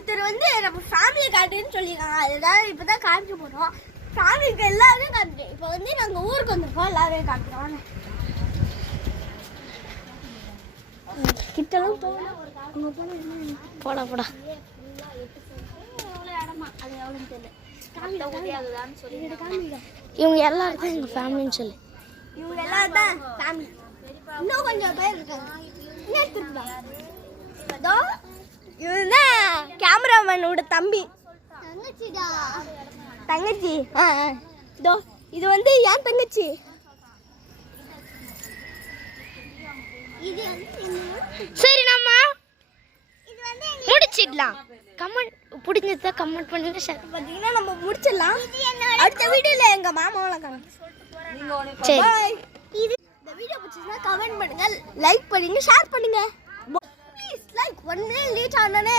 ஒருத்தர் வந்து நம்ம ஃபேமிலி காட்டுன்னு சொல்லியிருக்காங்க. அதுதான் இப்போ தான் காமிக்க போகிறோம். ஃபேமிலிக்கு எல்லாரும் காமிக்கிறோம். இப்போ வந்து நாங்கள் ஊருக்கு வந்திருக்கோம், எல்லாரும் காமிக்கிறோம். கிட்டலாம் போடா போடா அது எவ்வளோன்னு தெரியல. இவங்க எல்லாரும் தான் எங்கள் ஃபேமிலின்னு சொல்லு. இவங்க எல்லாரும் தான் ஃபேமிலி. இன்னும் கொஞ்சம் பேர் இருக்காங்க. இவன்தான் கேமராமேனோட தம்பி. தங்கச்சி இதோ இது வந்து ஏன் தங்கச்சி. சரி நம்ம முடிச்சிடலாம். கமெண்ட் பிடிச்சதா கமெண்ட் பண்ணுங்க, ஷேர் பார்த்தீங்கன்னா நம்ம முடிச்சிடலாம். அடுத்த வீடியோல எங்க மாமாவளை காணும். சரி இது இந்த வீடியோ பிடிச்சிருந்தா கமெண்ட் பண்ணுங்க, லைக் பண்ணுங்க, ஷேர் பண்ணுங்க. Please like 1 million reach ஆனனே.